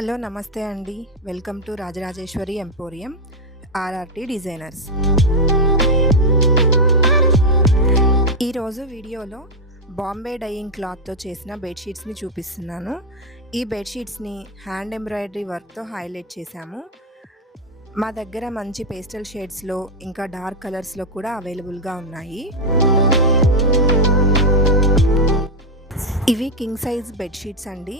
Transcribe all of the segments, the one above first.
Hello నమస్తే అండి. Welcome to Rajarajeshwari emporium RRT designers. ఈరోజు వీడియోలో బాంబే డయింగ్ క్లాత్‌తో చేసిన బెడ్‌షీట్స్‌ని చూపిస్తున్నాను. ఈ బెడ్‌షీట్స్‌ని హ్యాండ్ ఎంబ్రాయిడరీ వర్క్‌తో హైలైట్ చేశాము. మా దగ్గర మంచి పేస్టల్ షేడ్స్‌లో ఇంకా డార్క్ కలర్స్‌లో కూడా అవైలబుల్‌గా ఉన్నాయి. ఇవి కింగ్ సైజ్ బెడ్‌షీట్స్ అండి.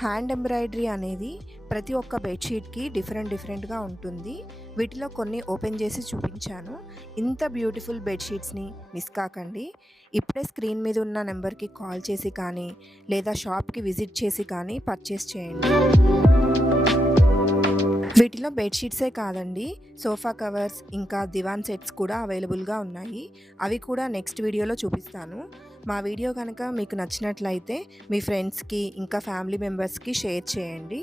హ్యాండ్ ఎంబ్రాయిడరీ అనేది ప్రతి ఒక్క బెడ్షీట్కి డిఫరెంట్గా ఉంటుంది. వీటిలో కొన్ని ఓపెన్ చేసి చూపించాను. ఇంత బ్యూటిఫుల్ బెడ్షీట్స్ని మిస్ కాకండి. ఇప్పుడే స్క్రీన్ మీద ఉన్న నెంబర్కి కాల్ చేసి కానీ లేదా షాప్కి విజిట్ చేసి కానీ పర్చేస్ చేయండి. వీటిలో బెడ్షీట్సే కాదండి, సోఫా కవర్స్ ఇంకా దివాన్ సెట్స్ కూడా అవైలబుల్గా ఉన్నాయి. అవి కూడా నెక్స్ట్ వీడియోలో చూపిస్తాను. మా వీడియో కనుక మీకు నచ్చినట్లయితే మీ ఫ్రెండ్స్కి ఇంకా ఫ్యామిలీ మెంబర్స్కి షేర్ చేయండి.